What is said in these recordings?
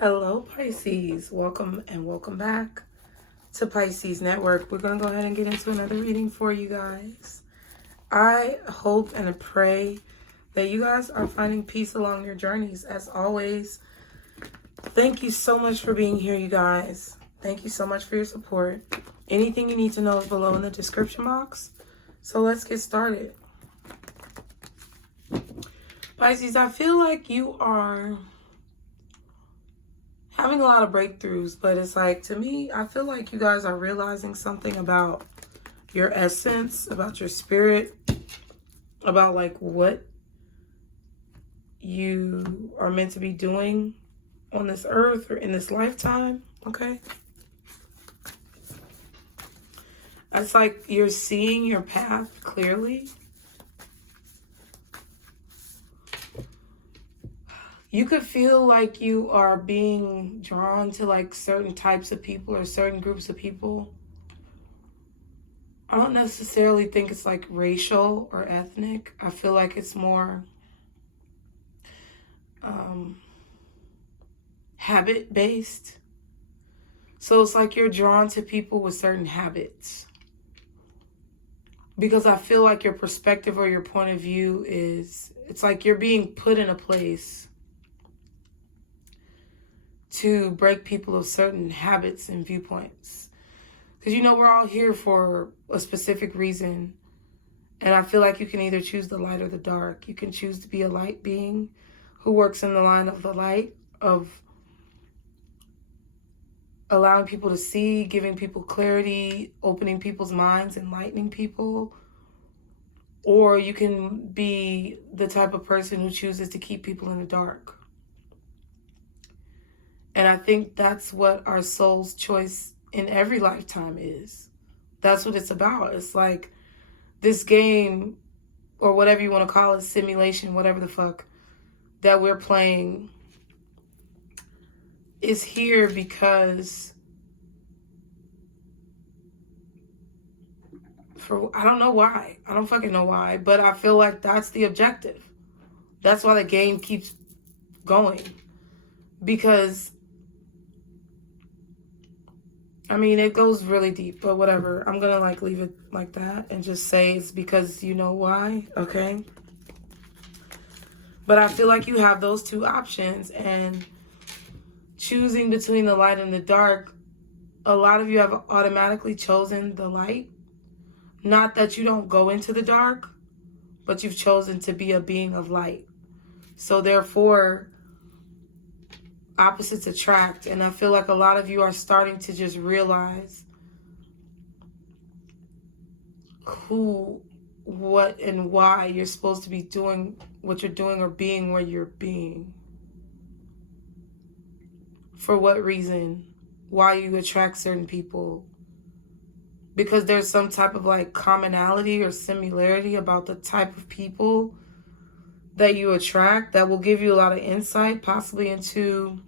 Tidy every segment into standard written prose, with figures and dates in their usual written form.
Hello, Pisces. Welcome and welcome back to Pisces Network. We're going to go ahead and get into another reading for you guys. I hope and pray that you guys are finding peace along your journeys. As always, thank you so much for being here, you guys. Thank you so much for your support. Anything you need to know is below in the description box. So let's get started. Pisces, I feel like you are having a lot of breakthroughs, but it's like, to me, I feel like you guys are realizing something about your essence, about your spirit, about like what you are meant to be doing on this earth or in this lifetime. Okay, it's like you're seeing your path clearly. You could feel like you are being drawn to like certain types of people or certain groups of people. I don't necessarily think it's like racial or ethnic. I feel like it's more habit-based. So it's like you're drawn to people with certain habits. Because I feel like your perspective or your point of view is, it's like you're being put in a place to break people of certain habits and viewpoints. Because, you know, we're all here for a specific reason. And I feel like you can either choose the light or the dark. You can choose to be a light being who works in the line of the light, of allowing people to see, giving people clarity, opening people's minds, enlightening people. Or you can be the type of person who chooses to keep people in the dark. And I think that's what our soul's choice in every lifetime is. That's what it's about. It's like this game, or whatever you want to call it, simulation, whatever the fuck, that we're playing is here because I don't know why. I don't fucking know why. But I feel like that's the objective. That's why the game keeps going. Because I mean, it goes really deep, but whatever. I'm going to like leave it like that and just say it's because you know why, okay? But I feel like you have those two options, and choosing between the light and the dark, a lot of you have automatically chosen the light. Not that you don't go into the dark, but you've chosen to be a being of light. So therefore, opposites attract, and I feel like a lot of you are starting to just realize who, what, and why you're supposed to be doing what you're doing or being where you're being. For what reason? Why you attract certain people. Because there's some type of like commonality or similarity about the type of people that you attract that will give you a lot of insight, possibly into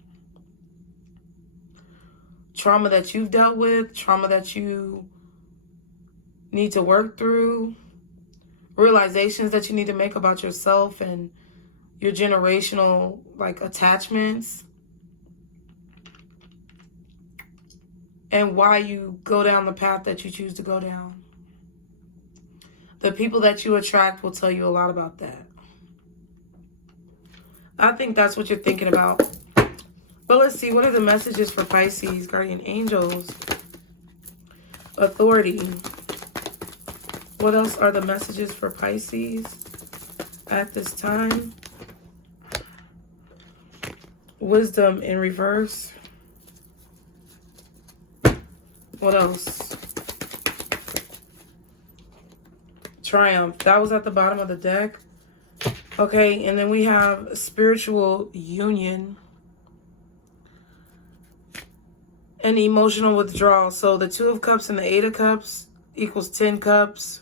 trauma that you've dealt with, trauma that you need to work through, realizations that you need to make about yourself and your generational like attachments, and why you go down the path that you choose to go down. The people that you attract will tell you a lot about that. I think that's what you're thinking about. But let's see, what are the messages for Pisces, guardian angels, authority? What else are the messages for Pisces at this time? Wisdom in reverse. What else? Triumph. That was at the bottom of the deck. Okay, and then we have spiritual union and emotional withdrawal. So the Two of Cups and the Eight of Cups equals 10 cups.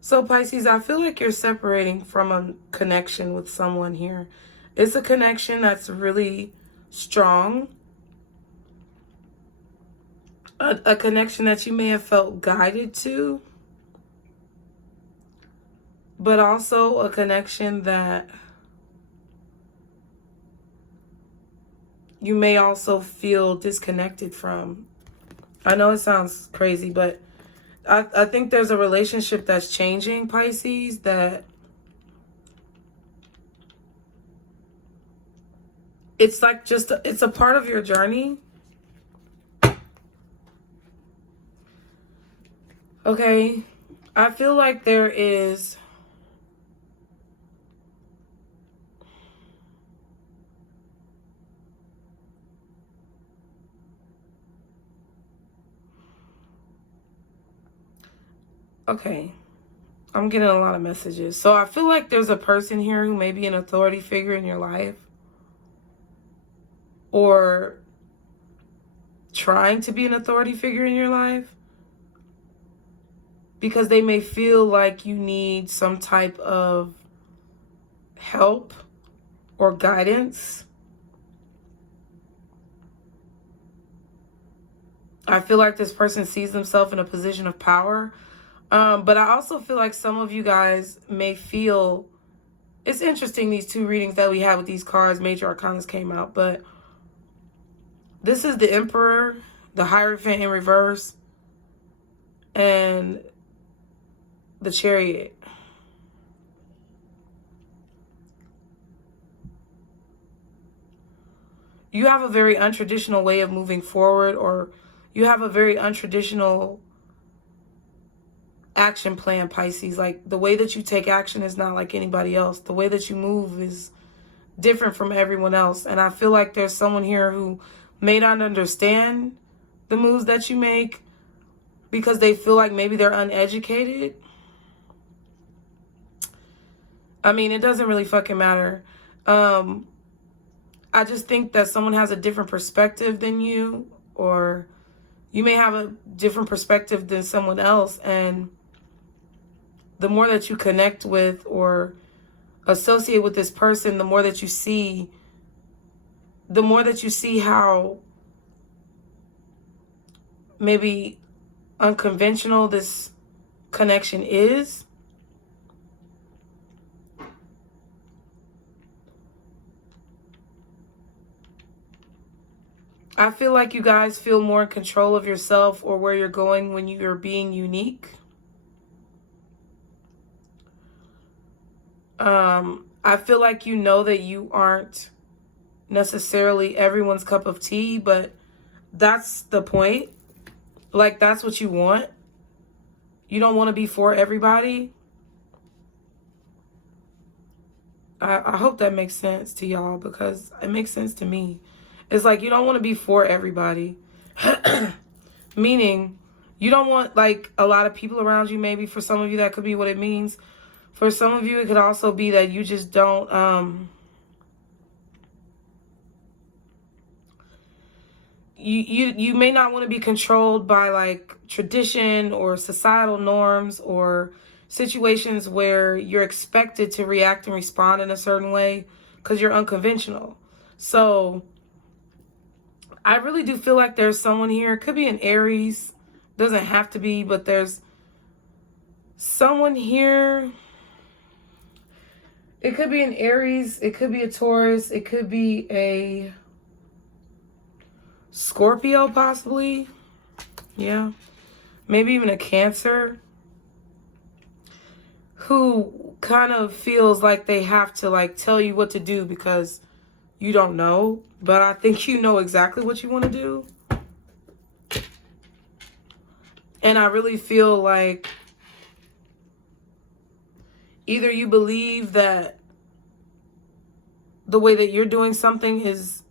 So Pisces, I feel like you're separating from a connection with someone here. It's a connection that's really strong. A connection that you may have felt guided to. But also a connection that you may also feel disconnected from. I know it sounds crazy, but I think there's a relationship that's changing, Pisces, that it's like just, it's a part of your journey. Okay. I feel like there is okay. I'm getting a lot of messages. So I feel like there's a person here who may be an authority figure in your life, or trying to be an authority figure in your life, because they may feel like you need some type of help or guidance. I feel like this person sees themselves in a position of power. But I also feel like some of you guys may feel, it's interesting, these two readings that we have with these cards, major arcanas came out, but this is the Emperor, the Hierophant in reverse, and the Chariot. You have a very untraditional way of moving forward, or you have a very untraditional action plan, Pisces. Like, the way that you take action is not like anybody else. The way that you move is different from everyone else. And I feel like there's someone here who may not understand the moves that you make because they feel like maybe they're uneducated. I mean, it doesn't really fucking matter. I just think that someone has a different perspective than you, or you may have a different perspective than someone else. And the more that you connect with or associate with this person, the more that you see how maybe unconventional this connection is. I feel like you guys feel more in control of yourself or where you're going when you're being unique. I feel like you know that you aren't necessarily everyone's cup of tea, but that's the point. Like, that's what you want. You don't want to be for everybody. I hope that makes sense to y'all, because it makes sense to me. It's like you don't want to be for everybody. Meaning, you don't want like a lot of people around you. Maybe for some of you that could be what it means. For some of you, it could also be that you just don't, you may not want to be controlled by like tradition or societal norms or situations where you're expected to react and respond in a certain way because you're unconventional. So I really do feel like there's someone here. It could be an Aries. Doesn't have to be, but there's someone here. It could be an Aries. It could be a Taurus. It could be a Scorpio, possibly. Yeah. Maybe even a Cancer, who kind of feels like they have to like tell you what to do because you don't know. But I think you know exactly what you want to do. And I really feel like either you believe that the way that you're doing something is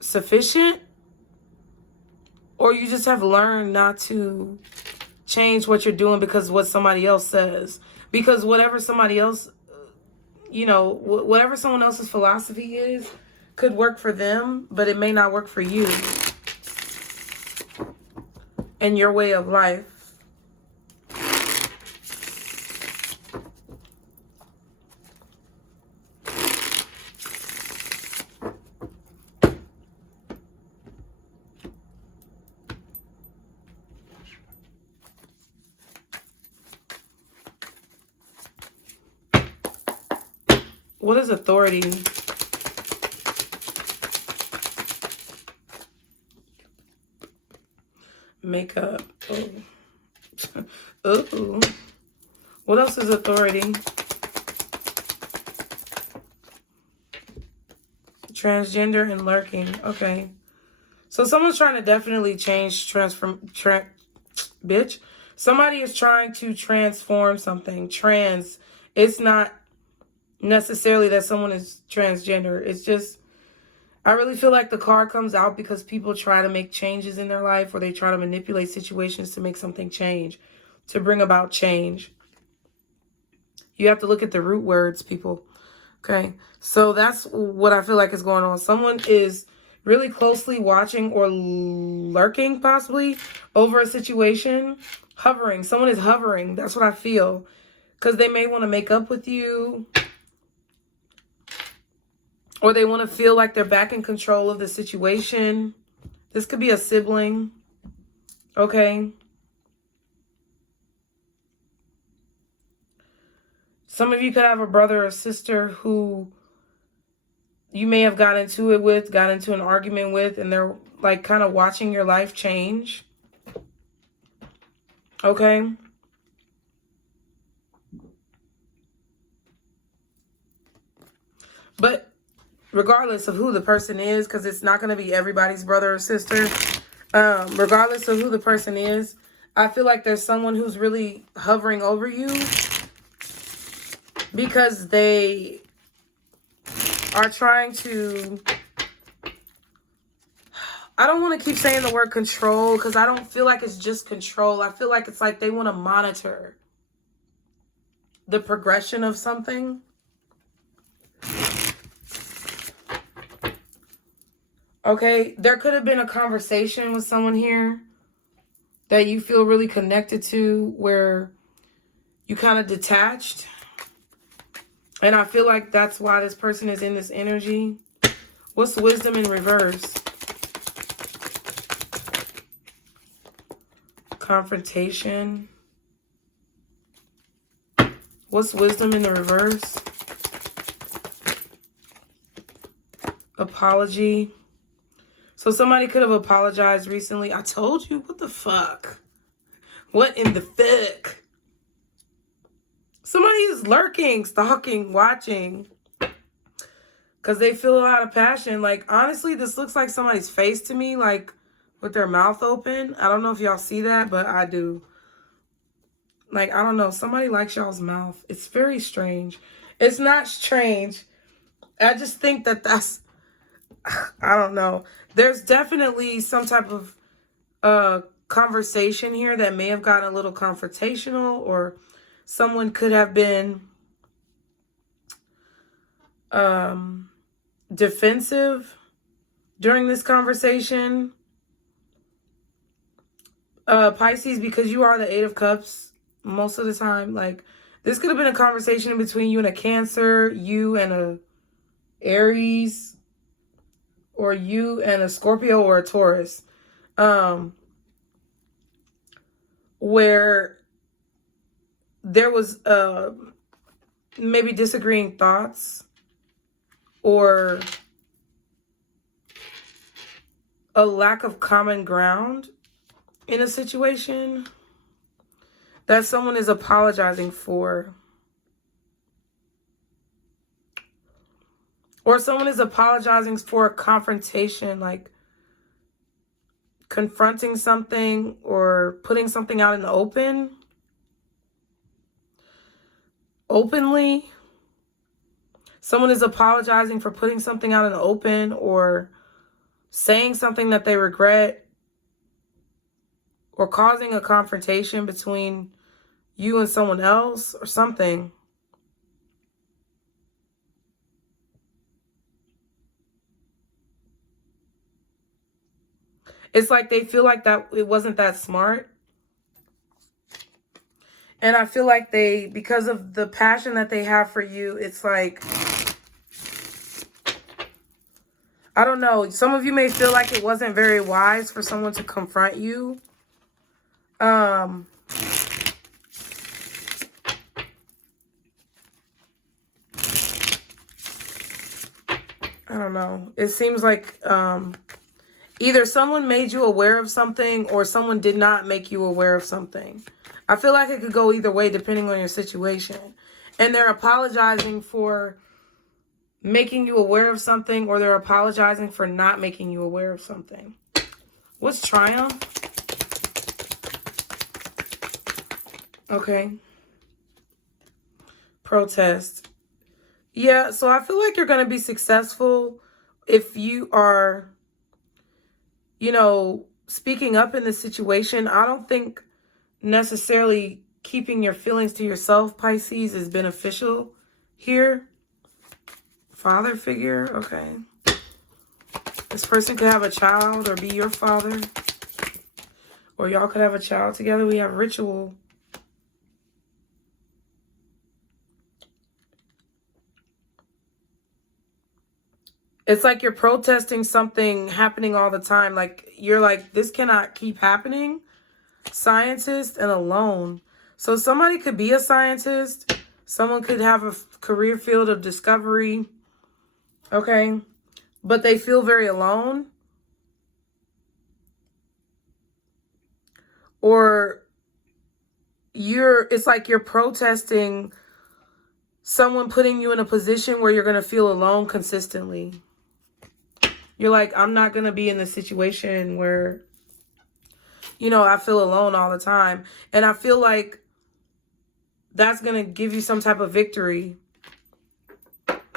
sufficient, or you just have learned not to change what you're doing because of what somebody else says. Because whatever somebody else, you know, whatever someone else's philosophy is, could work for them, but it may not work for you and your way of life. What is authority? Makeup. Oh. Ooh. What else is authority? Transgender and lurking. Okay. So someone's trying to definitely change, bitch. Somebody is trying to transform something. It's not necessarily that someone is transgender. It's just, I really feel like the card comes out because people try to make changes in their life, or they try to manipulate situations to make something change, to bring about change. You have to look at the root words, people. Okay, so that's what I feel like is going on. Someone is really closely watching or lurking, possibly, over a situation. Hovering. Someone is hovering. That's what I feel. Because they may want to make up with you. Or they want to feel like they're back in control of the situation. This could be a sibling. Okay. Some of you could have a brother or sister who you may have got into an argument with, and they're like kind of watching your life change. Okay. But regardless of who the person is, because it's not going to be everybody's brother or sister, regardless of who the person is, I feel like there's someone who's really hovering over you because they are trying to, I don't want to keep saying the word control because I don't feel like it's just control. I feel like it's like they want to monitor the progression of something. Okay, there could have been a conversation with someone here that you feel really connected to, where you kind of detached. And I feel like that's why this person is in this energy. What's wisdom in reverse? Confrontation. What's wisdom in the reverse? Apology. So somebody could have apologized recently. I told you, what the fuck? What in the fuck? Somebody is lurking, stalking, watching. Because they feel a lot of passion. Like, honestly, this looks like somebody's face to me, like, with their mouth open. I don't know if y'all see that, but I do. Like, I don't know. Somebody likes y'all's mouth. It's very strange. It's not strange. I just think that that's, I don't know. There's definitely some type of conversation here that may have gotten a little confrontational, or someone could have been defensive during this conversation. Pisces, because you are the Eight of Cups most of the time. Like, this could have been a conversation between you and a Cancer, you and a Aries, or you and a Scorpio or a Taurus. Where there was maybe disagreeing thoughts, or a lack of common ground in a situation that someone is apologizing for. Or someone is apologizing for a confrontation, like confronting something or putting something out in the openly. Someone is apologizing for putting something out in the open, or saying something that they regret, or causing a confrontation between you and someone else or something. It's like they feel like that it wasn't that smart. And I feel like they, because of the passion that they have for you, it's like, I don't know. Some of you may feel like it wasn't very wise for someone to confront you. I don't know. It seems like either someone made you aware of something or someone did not make you aware of something. I feel like it could go either way depending on your situation. And they're apologizing for making you aware of something, or they're apologizing for not making you aware of something. What's triumph? Okay. Protest. Yeah, so I feel like you're going to be successful if you are, you know, speaking up in this situation. I don't think necessarily keeping your feelings to yourself, Pisces, is beneficial here. Father figure, okay. This person could have a child or be your father. Or y'all could have a child together. We have ritual. It's like you're protesting something happening all the time. Like, you're like, this cannot keep happening. Scientist and alone. So somebody could be a scientist. Someone could have a career field of discovery. Okay. But they feel very alone. Or it's like you're protesting someone putting you in a position where you're going to feel alone consistently. You're like, I'm not going to be in the situation where, you know, I feel alone all the time. And I feel like that's going to give you some type of victory.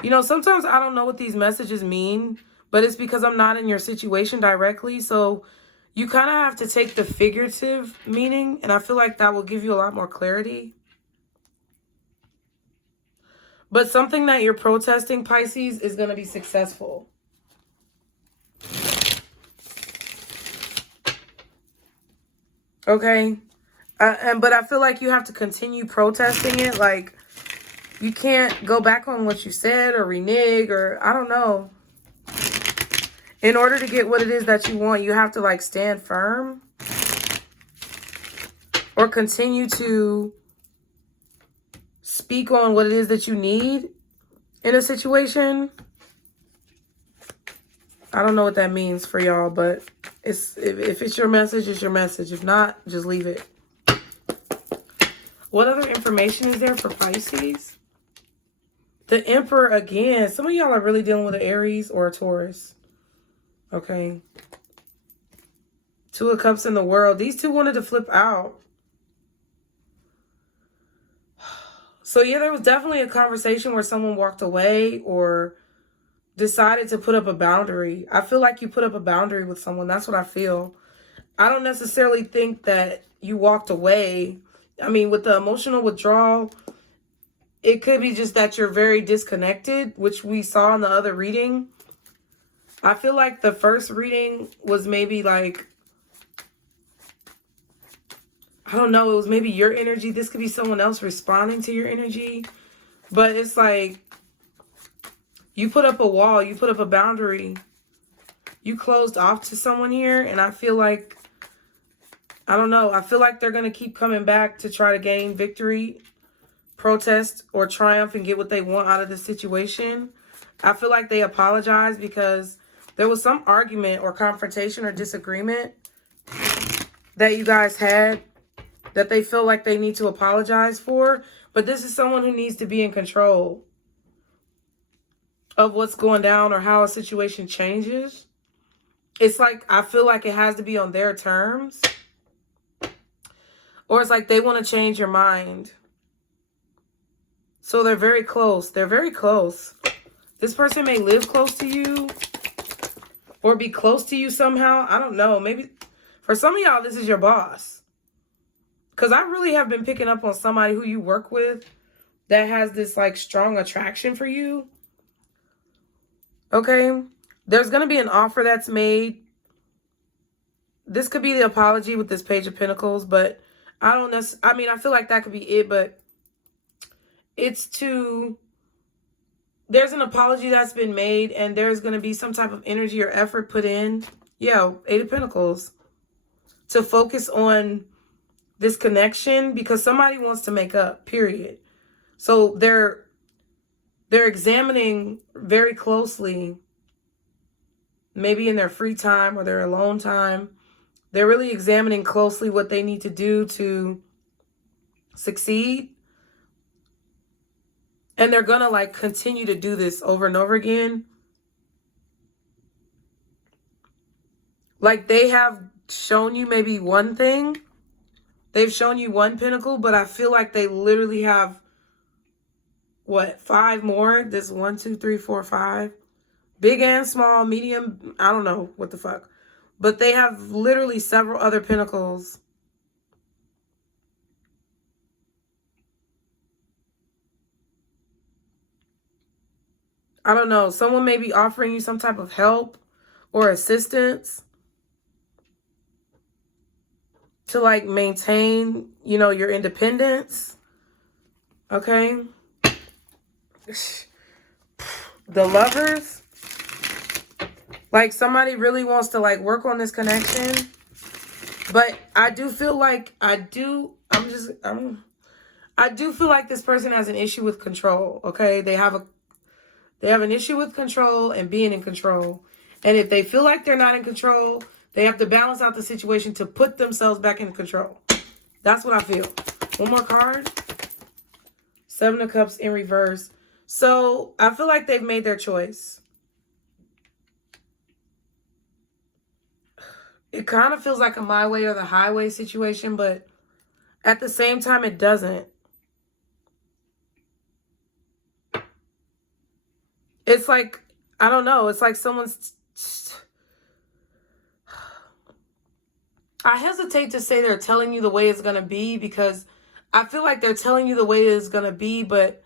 You know, sometimes I don't know what these messages mean, but it's because I'm not in your situation directly. So you kind of have to take the figurative meaning, and I feel like that will give you a lot more clarity. But something that you're protesting, Pisces, is going to be successful. Okay? But I feel like you have to continue protesting it. Like, you can't go back on what you said or renege or I don't know. In order to get what it is that you want, you have to like stand firm or continue to speak on what it is that you need in a situation. I don't know what that means for y'all, but if it's your message, it's your message. If not, just leave it. What other information is there for Pisces? The Emperor again. Some of y'all are really dealing with an Aries or a Taurus. Okay. Two of Cups in the World. These two wanted to flip out. So yeah, there was definitely a conversation where someone walked away or decided to put up a boundary. I feel like you put up a boundary with someone. That's what I feel. I don't necessarily think that you walked away. I mean, with the emotional withdrawal, it could be just that you're very disconnected, which we saw in the other reading. I feel like the first reading was maybe like, I don't know, it was maybe your energy. This could be someone else responding to your energy. But it's like, you put up a wall, you put up a boundary. You closed off to someone here, and I feel like, I don't know, I feel like they're going to keep coming back to try to gain victory, protest, or triumph and get what they want out of this situation. I feel like they apologize because there was some argument or confrontation or disagreement that you guys had that they feel like they need to apologize for. But this is someone who needs to be in control of what's going down or how a situation changes. It's like, I feel like it has to be on their terms. Or it's like they want to change your mind. So they're very close. They're very close. This person may live close to you or be close to you somehow. I don't know. Maybe for some of y'all, this is your boss. Because I really have been picking up on somebody who you work with that has this like strong attraction for you. Okay. There's going to be an offer that's made. This could be the apology with this Page of Pentacles, but I don't necessarily, I mean, I feel like that could be it, but it's there's an apology that's been made and there's going to be some type of energy or effort put in. Yeah, Eight of Pentacles. To focus on this connection because somebody wants to make up, period. So they're examining very closely maybe in their free time or their alone time, they're really examining closely what they need to do to succeed. And they're going to like continue to do this over and over again. Like they have shown you maybe one thing. They've shown you one pinnacle, but I feel like they literally have, what, 5 more? This 1, 2, 3, 4, 5. Big and small, medium, I don't know what the fuck. But they have literally several other pinnacles. I don't know. Someone may be offering you some type of help or assistance to like maintain, you know, your independence. Okay. The Lovers. Like somebody really wants to like work on this connection. But I do feel like I do feel like this person has an issue with control. Okay. They have an issue with control and being in control. And if they feel like they're not in control, they have to balance out the situation to put themselves back in control. That's what I feel. One more card. 7 of Cups in reverse. So I feel like they've made their choice. It kind of feels like a my way or the highway situation, but at the same time, it doesn't. It's like, I don't know. It's like someone's... I hesitate to say they're telling you the way it's going to be because I feel like they're telling you the way it's going to be, but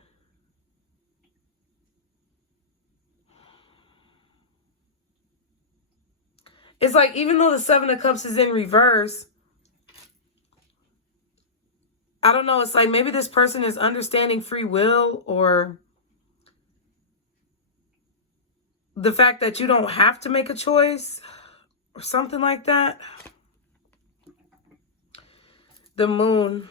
it's like, even though the 7 of Cups is in reverse, I don't know. It's like maybe this person is understanding free will or the fact that you don't have to make a choice or something like that. The Moon.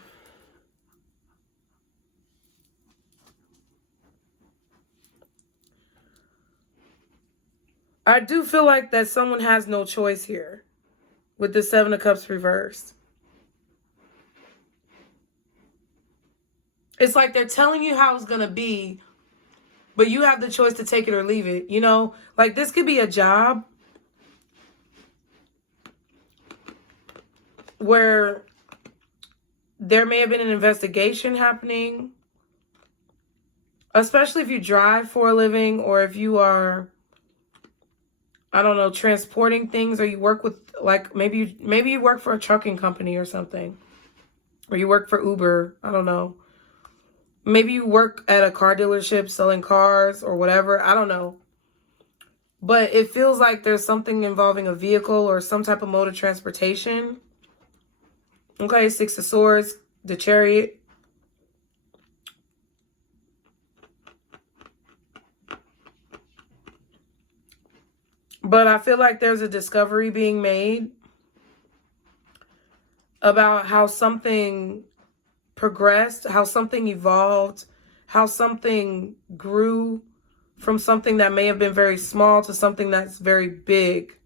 I do feel like that someone has no choice here with the 7 of Cups reversed. It's like they're telling you how it's going to be, but you have the choice to take it or leave it. You know, like this could be a job where there may have been an investigation happening, especially if you drive for a living or if you are, I don't know, transporting things, or you work with, like, maybe you work for a trucking company or something, or you work for Uber. I don't know. Maybe you work at a car dealership selling cars or whatever. I don't know. But it feels like there's something involving a vehicle or some type of mode of transportation. Okay, 6 of Swords, the Chariot. But I feel like there's a discovery being made about how something progressed, how something evolved, how something grew from something that may have been very small to something that's very big.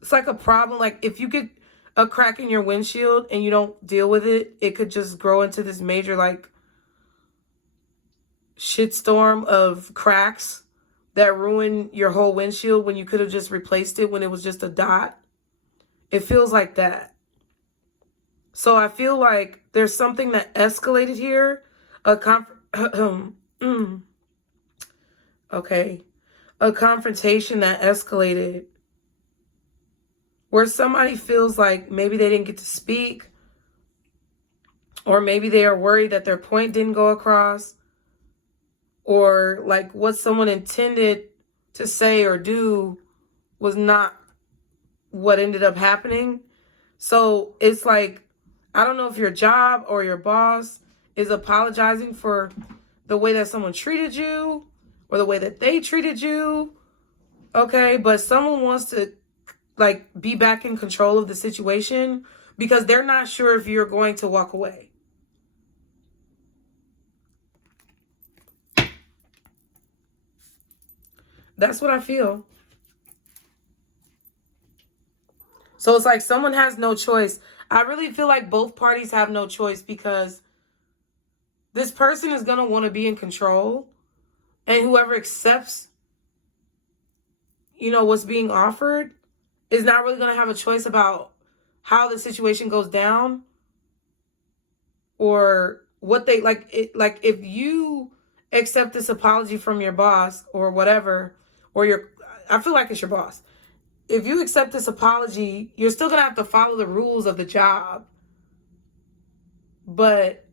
It's like a problem. Like if you get a crack in your windshield and you don't deal with it, it could just grow into this major like shitstorm of cracks that ruin your whole windshield when you could have just replaced it when it was just a dot. It feels like that. So I feel like there's something that escalated here. Okay. A confrontation that escalated where somebody feels like maybe they didn't get to speak, or maybe they are worried that their point didn't go across, or like what someone intended to say or do was not what ended up happening. So it's like, I don't know if your job or your boss is apologizing for the way that someone treated you or the way that they treated you. Okay, but someone wants to like be back in control of the situation because they're not sure if you're going to walk away. That's what I feel. So it's like someone has no choice. I really feel like both parties have no choice because this person is going to want to be in control. And whoever accepts, what's being offered is not really going to have a choice about how the situation goes down or what they like. If you accept this apology from your boss or whatever, I feel like it's your boss. If you accept this apology, you're still going to have to follow the rules of the job. But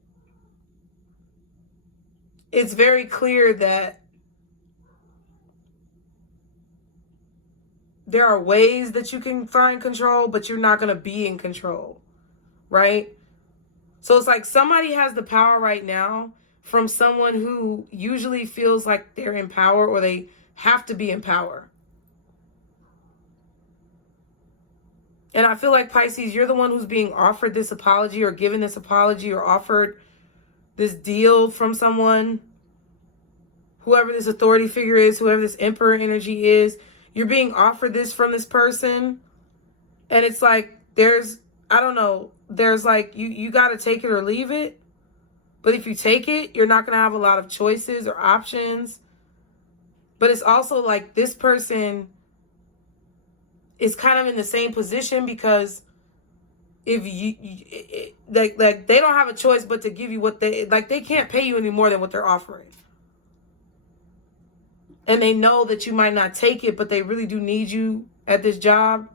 it's very clear that there are ways that you can find control, but you're not going to be in control, right? So it's like somebody has the power right now from someone who usually feels like they're in power or they have to be in power. And I feel like, Pisces, you're the one who's being offered this apology or given this apology or offered this deal from someone. Whoever this authority figure is, whoever this emperor energy is, you're being offered this from this person. And it's like, there's like, you got to take it or leave it. But if you take it, you're not going to have a lot of choices or options. But it's also like this person is kind of in the same position because if they don't have a choice but to give you what they can't pay you any more than what they're offering. And they know that you might not take it, but they really do need you at this job.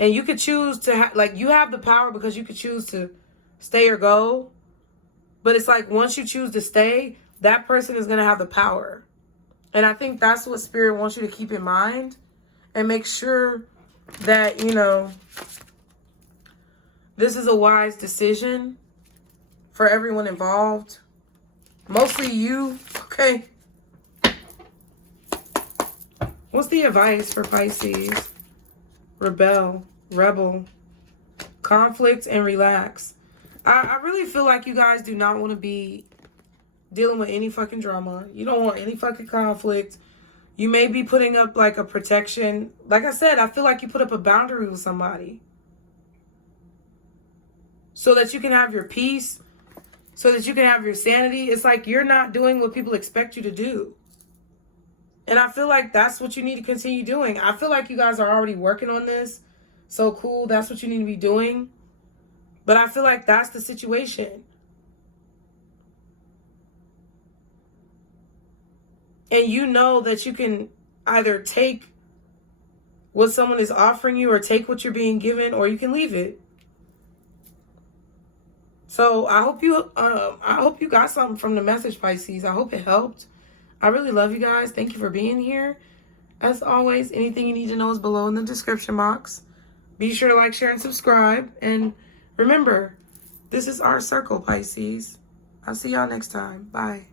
And you could choose to you have the power because you could choose to stay or go. But it's like once you choose to stay, that person is going to have the power. And I think that's what Spirit wants you to keep in mind and make sure that, this is a wise decision for everyone involved. Mostly you, okay? What's the advice for Pisces? Rebel, conflict, and relax. I really feel like you guys do not want to be dealing with any fucking drama. You don't want any fucking conflict. You may be putting up like a protection. Like I said, I feel like you put up a boundary with somebody so that you can have your peace, so that you can have your sanity. It's like you're not doing what people expect you to do. And I feel like that's what you need to continue doing. I feel like you guys are already working on this. So cool. That's what you need to be doing. But I feel like that's the situation. And you know that you can either take what someone is offering you or take what you're being given, or you can leave it. So I hope you got something from the message, Pisces. I hope it helped. I really love you guys. Thank you for being here. As always, anything you need to know is below in the description box. Be sure to like, share, and subscribe. And remember, this is our circle, Pisces. I'll see y'all next time. Bye.